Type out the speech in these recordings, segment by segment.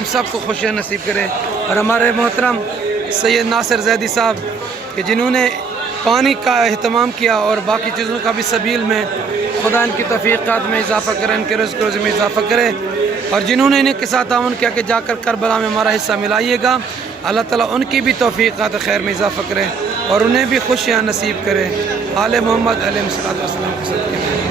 हम सबको खुशियाँ नसीब करे। और हमारे मोहतरम सैयद नासिर ज़ैदी साहब कि जिन्होंने पानी का अहतमाम किया और बाकी चीज़ों का भी सबील में खुदा इनकी तौफ़ीक़ात में इजाफ़ा करे, इनके रिज़्क़ रोज़ी में इजाफ़ा करे। और जिन्होंने इनके साथ ताउन किया कि जाकर करबला में हमारा हिस्सा मिलाइएगा, अल्लाह ताला उनकी भी तौफ़ीक़ात खैर में इजाफ़ा करे और उन्हें भी खुशियाँ नसीब करे। आले मोहम्मद अलैहिस्सलातु वस्सलाम के सदक़े।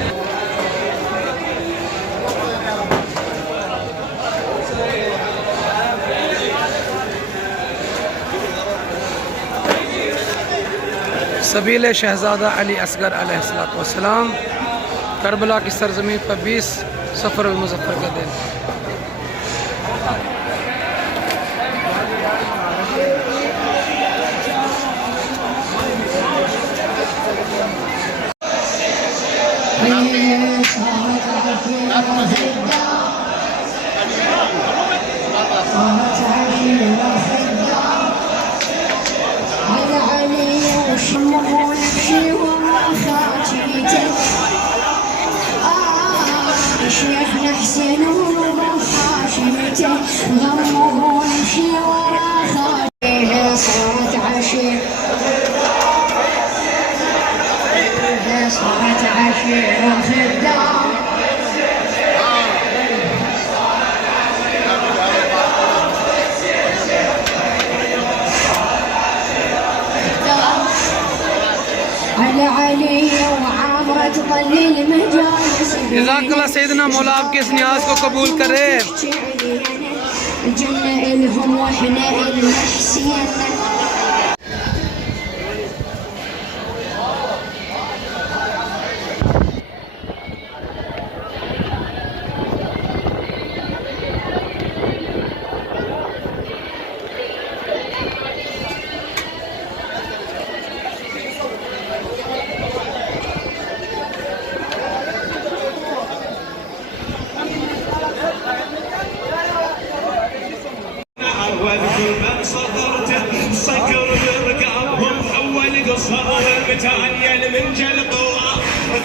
सबील शहज़ादा अली असगर अलैहिस्सलातु वस्सलाम, करबला की सरज़मीन पर 20 सफ़र मुज़फ़्फ़र का दिन। شيخنا حسين وحاشمته ضمه نمشي ورا خاطيه صارت عشيرة صارت عشيرة خدام على علي وعامرة تظلل مجالس जज़ाकल्लाह सैयदना मौला आपके इस न्याज को कबूल करे। الجنة إلهم وإحنا إلنا حسين والكل من صدرته سكر برقابهم حول قصر المتانية من جلقوها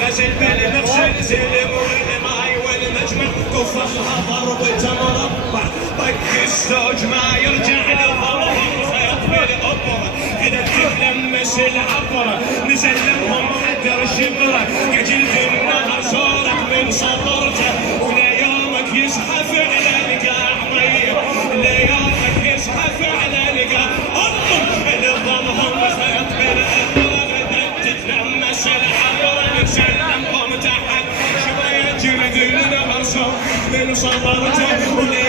غسل بالمغسل سلم والماي والمجمع كفها ضربته مربع طق الزوج ما يرجع لضربهم خيط بالأبر إذا تلمس العبر نسلمهم حدر الشبرة كجلد النهر صورك من صدرته وليومك يزحف على القاع مية ليومك يزحف على القاع نظامهم خيط بالأبر تتلمس العبر نسلمهم تحت شوية جلد النهر صور من صدرته